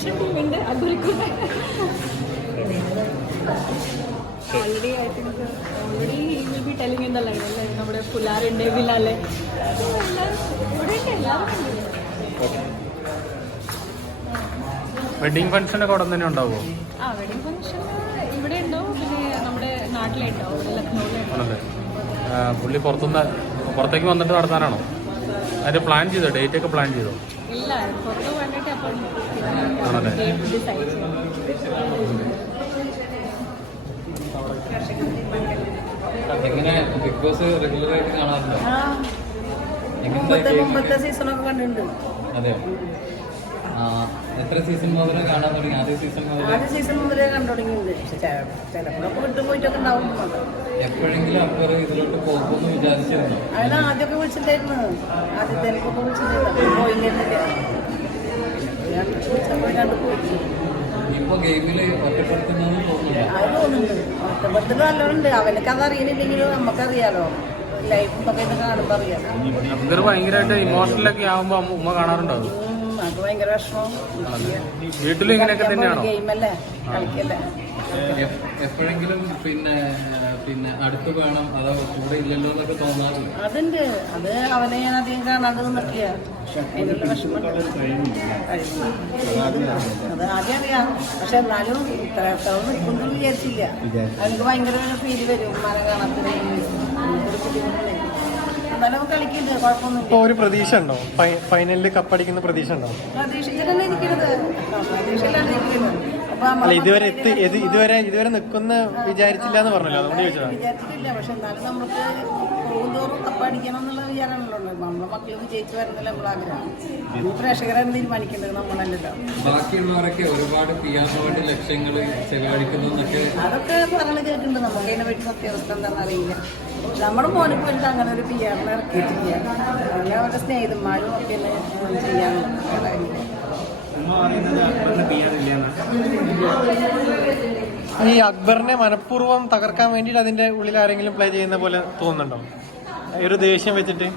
Russian ടീമുണ്ട് അതൊരിക്കും already I think already will be telling in the live അല്ലേ? നമ്മുടെ പുലാറുണ്ട് ഉണ്ട് വെഡിങ് ഫംഗ്ഷൻ ഒക്കെ അവിടെ തന്നെ ഉണ്ടാവുമോ? ആ വെഡിങ് ഫംഗ്ഷൻ ഇവിടെ ഉണ്ടാവും. പിന്നെ നമ്മുടെ നാട്ടിലുണ്ടാവും ഉണ്ടാവും. ആ, പുള്ളി പുറത്തുനിന്ന് പുറത്തേക്ക് വന്നിട്ട് നടത്താനാണോ? അതിന്റെ പ്ലാൻ ചെയ്തോ? ഡേറ്റ് ഒക്കെ പ്ലാൻ ചെയ്തോ? ഇല്ല പുറത്ത് വേണ്ടിട്ട് അപ്പം ആണല്ലേ? എങ്ങനെ ബിഗ് ബോസ് റെഗുലർ ആയിട്ട് കാണാറുണ്ടോ? മുമ്പത്തെ മുമ്പത്തെ സീസണൊക്കെ കണ്ടിട്ടുണ്ട്. അതെ എത്ര സീസൺ മുതലേ കാണാൻ തുടങ്ങി? ആദ്യ സീസൺ മുതലേ? ആദ്യ സീസൺ മുതലേ കണ്ടു തുടങ്ങിയിട്ടുണ്ട്. ചിലപ്പോഴൊക്കെ വിട്ടു പോയിട്ടൊക്കെ ഉണ്ടാവും എപ്പോഴെങ്കിലും അക്ബർ ഇതിലോട്ട് പോകുമെന്ന് വിചാരിച്ചിരുന്നു? അതിന് ആദ്യമൊക്കെ വിളിച്ചിട്ടായിരുന്നു ആദ്യത്തെ വിളിച്ചിട്ടുണ്ടായിരുന്നു. വിളിച്ചിട്ടായിരുന്നു ഇപ്പൊ ഗെയിമിൽ ഒറ്റപ്പെടുത്തുന്നത് തോന്നുന്നില്ല. അത് തോന്നുന്നുണ്ട് ഒറ്റപ്പെടുത്തിട്ട് നല്ലോണ്ട് അവനക്ക് അത് അറിയണില്ലെങ്കിലും നമുക്കറിയാലോ. ലൈഫും ഒക്കെ ഇത് അറിയാലോ. അബ്ദർ ഭയങ്കരമായിട്ട് ഇമോഷണലൊക്കെ ആവുമ്പോ ഉമ്മ കാണാറുണ്ടോ ഭയങ്കര വിഷമം. വീട്ടിലും ഇങ്ങനെയൊക്കെ തന്നെയാണോ? ഗെയിമല്ലേ കളിക്കല്ലേ. എപ്പോഴെങ്കിലും പിന്നെ പിന്നെ അടുത്ത് വേണം അതോ കൂടെ ഇല്ലല്ലോ എന്നൊക്കെ തോന്നാറ് അതുണ്ട്. അത് അവനെ ഞാൻ അധികം കാണാതെ നിന്നിട്ടില്ല. അതിനുള്ള വിഷമം അത് ആദ്യം അറിയാം. പക്ഷെ എന്നാലും ഇത്ര എത്തോളം നിൽക്കുന്നു വിചാരിച്ചില്ല. അവർക്ക് ഭയങ്കര ഫീൽ വരും. മല കാണാത്ത ഇപ്പൊ ഒരു പ്രതീക്ഷ ഉണ്ടോ ഫൈനലിൽ കപ്പടിക്കുന്ന പ്രതീക്ഷ ഉണ്ടോ അല്ല ഇതുവരെ എത്തി ഇതുവരെ ഇതുവരെ നിൽക്കുന്ന വിചാരിച്ചില്ല എന്ന് പറഞ്ഞല്ലോ അതുകൊണ്ട് ചോദിച്ചതാ. പോകുന്തോറും കപ്പടിക്കണം എന്നുള്ള വിചാരമാണല്ലോ ഉള്ളത്. നമ്മളെ മക്കൾ വിജയിച്ചു വരുന്നില്ല നമ്മൾ ആഗ്രഹം. ഈ പ്രേക്ഷകരാണ് തീരുമാനിക്കേണ്ടത് നമ്മളല്ലല്ലോ. ബാക്കിയുള്ളവരൊക്കെ ഒരുപാട് പിയാനോ വേണ്ടി ലക്ഷ്യങ്ങൾ ചെലവഴിക്കുന്നു അതൊക്കെ പറഞ്ഞു കേൾക്കുന്നുണ്ട് നമുക്ക് അതിനെ പറ്റി സത്യാവസ്ഥ എന്താണെന്ന് അറിയില്ല. നമ്മുടെ മോനെ പോയിട്ട് അങ്ങനെ ഒരു പിയാറിനെ ഇറക്കിയിട്ടില്ല. അങ്ങനെ അവരുടെ സ്നേഹിതന്മാരും ഒക്കെ ചെയ്യാനുണ്ട് ഈ അക്ബറിനെ മനഃപൂർവം തകർക്കാൻ വേണ്ടിയിട്ട് അതിന്റെ ഉള്ളിൽ ആരെങ്കിലും പ്ലേ ചെയ്യുന്ന പോലെ തോന്നുന്നുണ്ടോ? ഒരു ദേഷ്യം വെച്ചിട്ട്?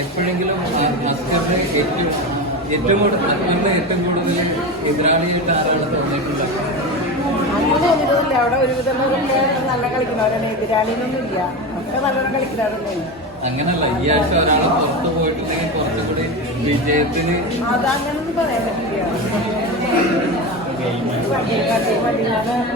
എപ്പോഴെങ്കിലും ഏറ്റവും ഏറ്റവും കൂടുതൽ ഏറ്റവും കൂടുതൽ എതിരാളിയായിട്ട് ആരാണ് തോന്നിയിട്ടുള്ളത്? അങ്ങനെ അവിടെ ഒരുവിധം നല്ല കളിക്കുന്നവരാണ് എതിരാളികളൊന്നും ഇല്ല ഒക്കെ നല്ലോണം കളിക്കുന്നവരൊന്നും അങ്ങനല്ല. ഈ ആഴ്ച ഒരാളെ പുറത്തു പോയിട്ടുണ്ടെങ്കിൽ കുറച്ചുകൂടി വിജയത്തിന് അതങ്ങനൊന്നും പറയാൻ പറ്റില്ല. 嗯。